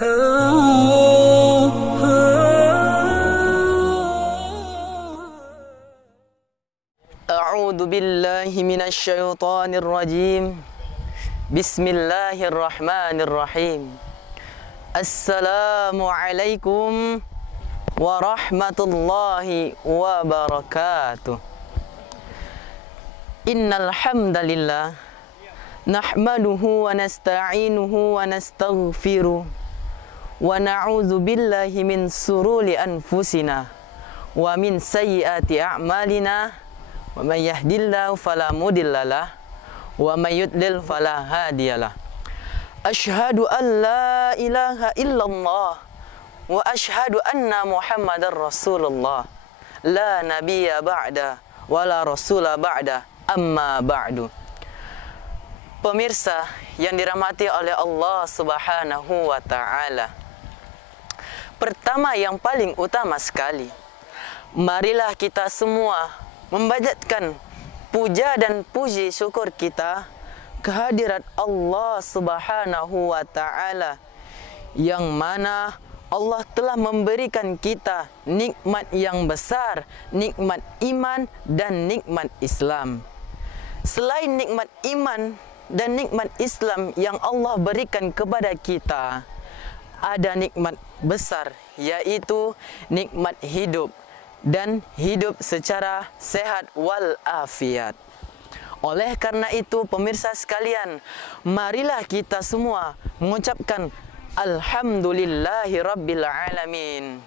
A'udzu billahi minasyaitonir rajim. Bismillahirrahmanirrahim. Assalamualaikum warahmatullahi wabarakatuh. Innal hamdalillah nahmaduhu wa nasta'inuhu wa nastaghfiruh wa na'udzu billahi min sururi anfusina wa min sayyiati a'malina. Wa may yahdihillahu fala mudhillalah wa may yudlil fala hadiyalah. Asyhadu an la ilaha illallah wa asyhadu anna Muhammadar Rasulullah. La nabiyya ba'da wa la rasula ba'da, amma ba'du. Pemirsa yang dirahmati oleh Allah Subhanahu wa taala. Pertama yang paling utama sekali, marilah kita semua mempanjatkan puja dan puji syukur kita kehadirat Allah Subhanahu wa taala, yang mana Allah telah memberikan kita nikmat yang besar, nikmat iman dan nikmat Islam. Selain nikmat iman dan nikmat Islam yang Allah berikan kepada kita, ada nikmat besar, yaitu nikmat hidup dan hidup secara sehat walafiat. Oleh karena itu, pemirsa sekalian, marilah kita semua mengucapkan Alhamdulillahi Rabbil Alamin.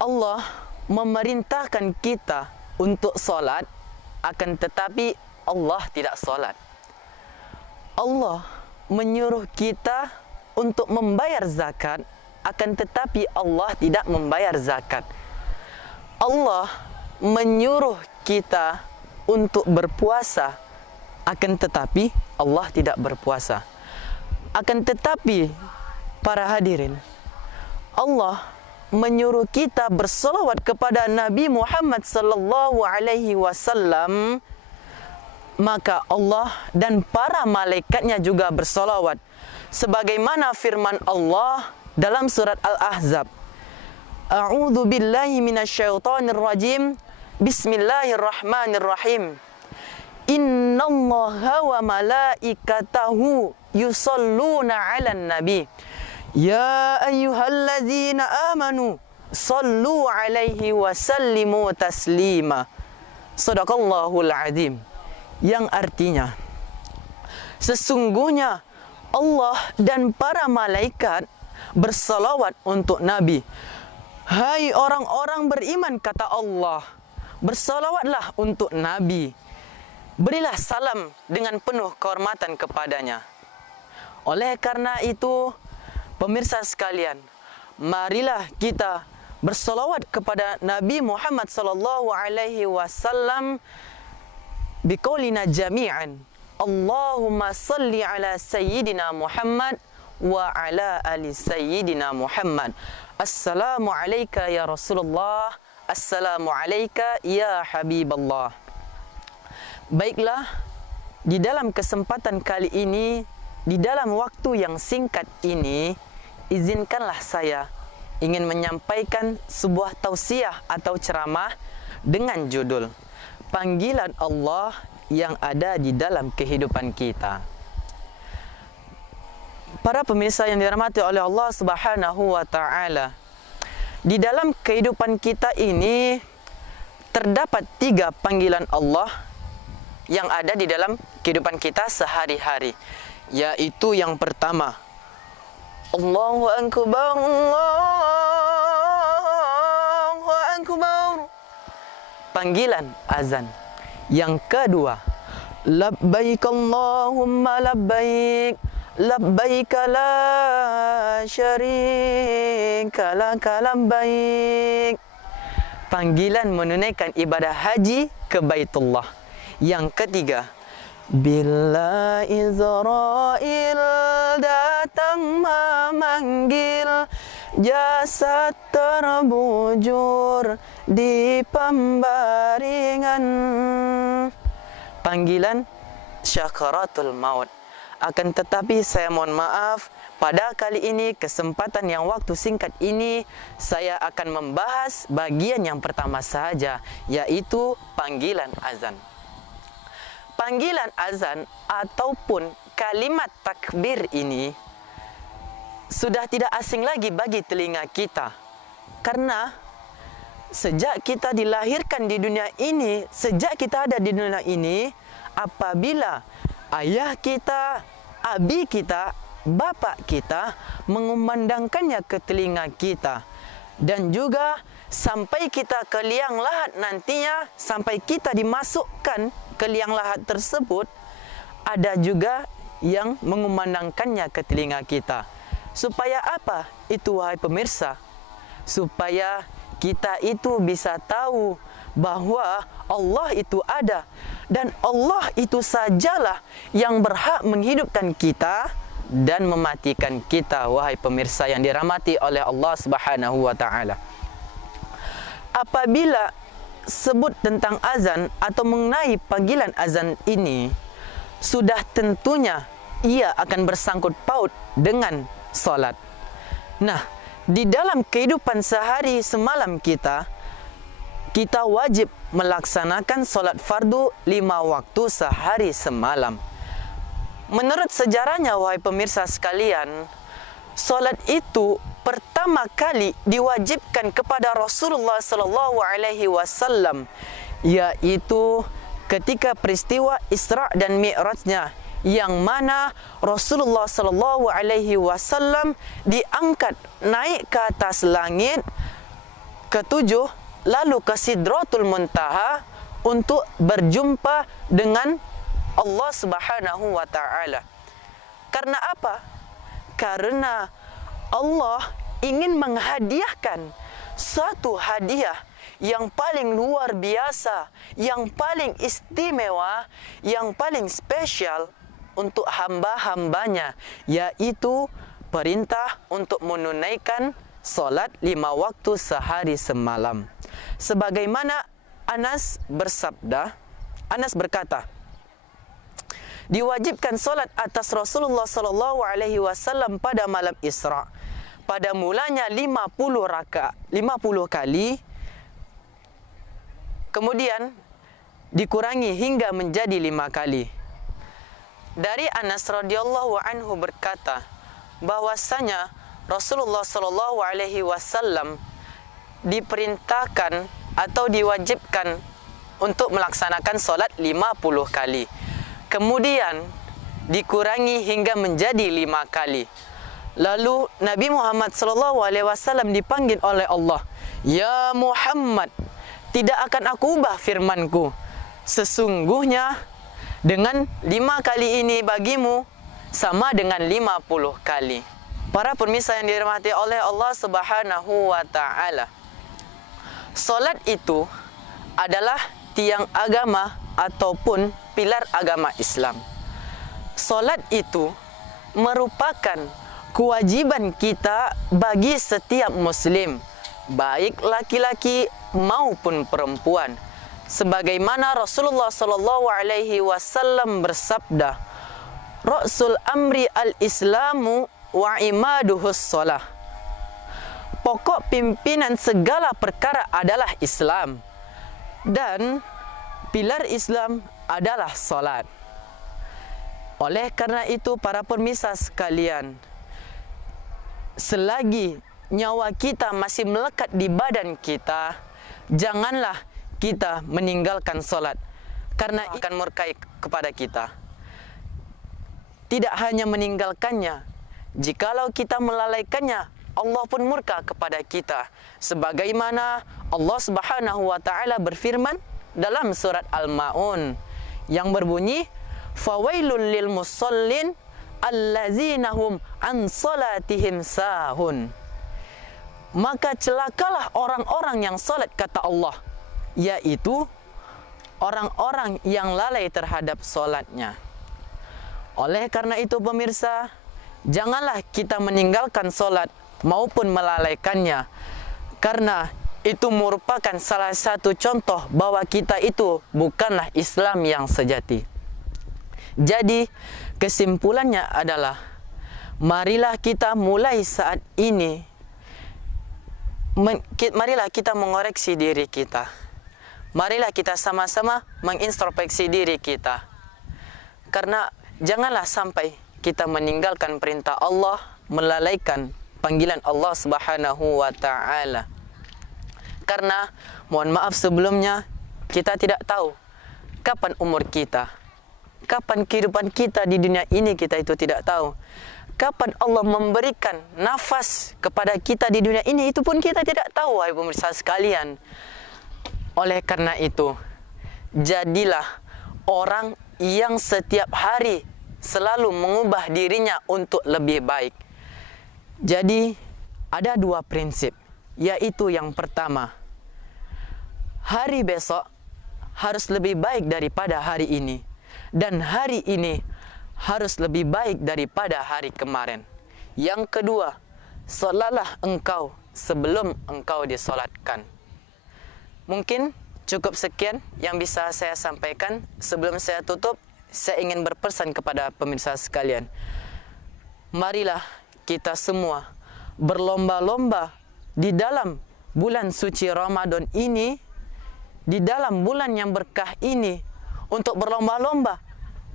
Allah memerintahkan kita untuk solat, akan tetapi Allah tidak solat. Allah menyuruh kita untuk membayar zakat, akan tetapi Allah tidak membayar zakat. Allah menyuruh kita untuk berpuasa, akan tetapi Allah tidak berpuasa. Akan tetapi, para hadirin, Allah menyuruh kita berselawat kepada Nabi Muhammad sallallahu alaihi wasallam, maka Allah dan para malaikatnya juga berselawat. Sebagaimana firman Allah dalam surat Al-Ahzab, A'udzu billahi minasyaitonir rajim. Bismillahirrahmanirrahim. Innallaha wa malaikatahu yusholluna 'alan nabi. Ya ayyuhalladzina amanu shallu 'alaihi wa sallimu taslima. Shadaqallahul azim. Yang artinya, sesungguhnya Allah dan para malaikat bersalawat untuk Nabi. Hai orang-orang beriman, kata Allah, bersalawatlah untuk Nabi. Berilah salam dengan penuh kehormatan kepadanya. Oleh karena itu, pemirsa sekalian, marilah kita bersalawat kepada Nabi Muhammad sallallahu alaihi wasallam biqaulina jami'an. Allahumma salli ala sayyidina Muhammad wa ala ali sayyidina Muhammad. Assalamu alayka ya Rasulullah. Assalamu alayka ya Habiballah. Baiklah, di dalam kesempatan kali ini, di dalam waktu yang singkat ini, izinkanlah saya ingin menyampaikan sebuah tausiah atau ceramah dengan judul Panggilan Allah yang ada di dalam kehidupan kita. Para pemirsa yang dirahmati oleh Allah Subhanahu wa taala, di dalam kehidupan kita ini terdapat 3 panggilan Allah yang ada di dalam kehidupan kita sehari-hari, yaitu yang pertama, Allahu Akbar, Allahu Akbar, panggilan azan. Yang kedua, labbaik Allahumma labbaik, labbaik la syarika laka labbaik, panggilan menunaikan ibadah haji ke Baitullah. Yang ketiga, bila Israel datang memanggil, jasad terbujur di pembaringan, panggilan syakaratul maut. Akan tetapi saya mohon maaf, pada kali ini, kesempatan yang waktu singkat ini, saya akan membahas bagian yang pertama saja, yaitu panggilan azan. Panggilan azan ataupun kalimat takbir ini sudah tidak asing lagi bagi telinga kita. Karena sejak kita dilahirkan di dunia ini, sejak kita ada di dunia ini, apabila ayah kita, abi kita, bapak kita mengumandangkannya ke telinga kita, dan juga sampai kita ke liang lahat nantinya, sampai kita dimasukkan ke liang lahat tersebut, ada juga yang mengumandangkannya ke telinga kita. Supaya apa? Itu wahai pemirsa, supaya kita itu bisa tahu bahwa Allah itu ada, dan Allah itu sajalah yang berhak menghidupkan kita dan mematikan kita, wahai pemirsa yang dirahmati oleh Allah Subhanahu wa taala. Apabila sebut tentang azan atau mengenai panggilan azan ini, sudah tentunya ia akan bersangkut paut dengan solat. Nah, di dalam kehidupan sehari semalam kita wajib melaksanakan solat fardu 5 waktu sehari semalam. Menurut sejarahnya, wahai pemirsa sekalian, solat itu pertama kali diwajibkan kepada Rasulullah sallallahu alaihi wasallam, yaitu ketika peristiwa Isra dan Mi'rajnya, yang mana Rasulullah sallallahu alaihi wasallam diangkat naik ke atas langit ketujuh, lalu ke Sidratul Muntaha untuk berjumpa dengan Allah Subhanahu wa taala. Karena apa? Karena Allah ingin menghadiahkan suatu hadiah yang paling luar biasa, yang paling istimewa, yang paling spesial untuk hamba-hambanya, yaitu perintah untuk menunaikan solat 5 waktu sehari semalam. Sebagaimana Anas bersabda, Anas berkata, diwajibkan solat atas Rasulullah sallallahu alaihi wasallam pada malam Isra. Pada mulanya 50 kali, kemudian dikurangi hingga menjadi 5 kali. Dari Anas radhiyallahu anhu berkata bahwasanya Rasulullah sallallahu alaihi wasallam diperintahkan atau diwajibkan untuk melaksanakan solat 50 kali. Kemudian dikurangi hingga menjadi 5 kali. Lalu Nabi Muhammad SAW dipanggil oleh Allah, "Ya Muhammad, tidak akan aku ubah firmanku. Sesungguhnya dengan 5 kali ini bagimu sama dengan 50 kali." Para pemirsa yang dirahmati oleh Allah Subhanahu wa taala, solat itu adalah tiang agama ataupun pilar agama Islam. Solat itu merupakan kewajiban kita bagi setiap muslim, baik laki-laki maupun perempuan. Sebagaimana Rasulullah sallallahu alaihi wasallam bersabda, "Ra'sul amri al-Islamu wa imaduhus shalah." Pokok pimpinan segala perkara adalah Islam, dan pilar Islam adalah solat. Oleh karena itu, para pemirsa sekalian, selagi nyawa kita masih melekat di badan kita, janganlah kita meninggalkan solat, karena akan murka kepada kita. Tidak hanya meninggalkannya, jikalau kita melalaikannya, Allah pun murka kepada kita. Sebagaimana Allah Subhanahu wa taala berfirman dalam surat Al-Maun yang berbunyi, "Fawailul lil musallin allazina hum an salatihim sahun." Maka celakalah orang-orang yang salat, kata Allah, yaitu orang-orang yang lalai terhadap salatnya. Oleh karena itu pemirsa, janganlah kita meninggalkan salat maupun melalaikannya, karena itu merupakan salah satu contoh bahwa kita itu bukanlah Islam yang sejati. Jadi kesimpulannya adalah marilah kita mulai saat ini, marilah kita mengoreksi diri kita. Marilah kita sama-sama mengintrospeksi diri kita. Karena janganlah sampai kita meninggalkan perintah Allah, melalaikan panggilan Allah Subhanahu wa Ta'ala. Karena mohon maaf sebelumnya, kita tidak tahu kapan umur kita, kapan kehidupan kita di dunia ini, kita itu tidak tahu. Kapan Allah memberikan nafas kepada kita di dunia ini, itu pun kita tidak tahu, wahai pemirsa sekalian. Oleh karena itu, jadilah orang yang setiap hari selalu mengubah dirinya untuk lebih baik. Jadi, ada dua prinsip, yaitu yang pertama, hari besok harus lebih baik daripada hari ini, dan hari ini harus lebih baik daripada hari kemarin. Yang kedua, solatlah engkau sebelum engkau disolatkan. Mungkin cukup sekian yang bisa saya sampaikan. Sebelum saya tutup, saya ingin berpesan kepada pemirsa sekalian. Marilah kita semua berlomba-lomba di dalam bulan suci Ramadan ini, di dalam bulan yang berkah ini, untuk berlomba-lomba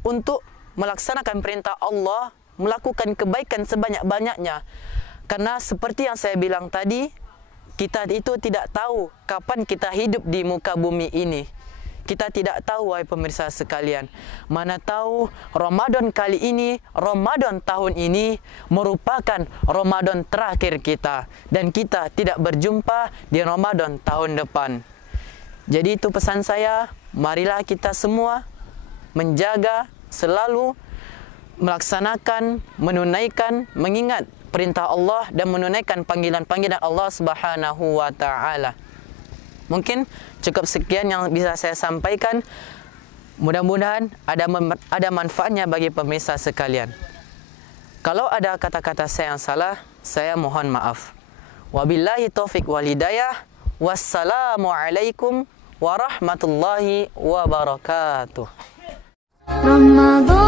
untuk melaksanakan perintah Allah, melakukan kebaikan sebanyak-banyaknya. Karena seperti yang saya bilang tadi, kita itu tidak tahu kapan kita hidup di muka bumi ini. Kita tidak tahu, wahai pemirsa sekalian. Mana tahu Ramadan kali ini, Ramadan tahun ini merupakan Ramadan terakhir kita, dan kita tidak berjumpa di Ramadan tahun depan. Jadi itu pesan saya, marilah kita semua menjaga, selalu melaksanakan, menunaikan, mengingat perintah Allah dan menunaikan panggilan-panggilan Allah Subhanahu wa Ta'ala. Mungkin cukup sekian yang bisa saya sampaikan. Mudah-mudahan ada manfaatnya bagi pemirsa sekalian. Kalau ada kata-kata saya yang salah, saya mohon maaf. Wabillahi taufiq wal hidayah. Wassalamualaikum warahmatullahi wabarakatuh. Ramadan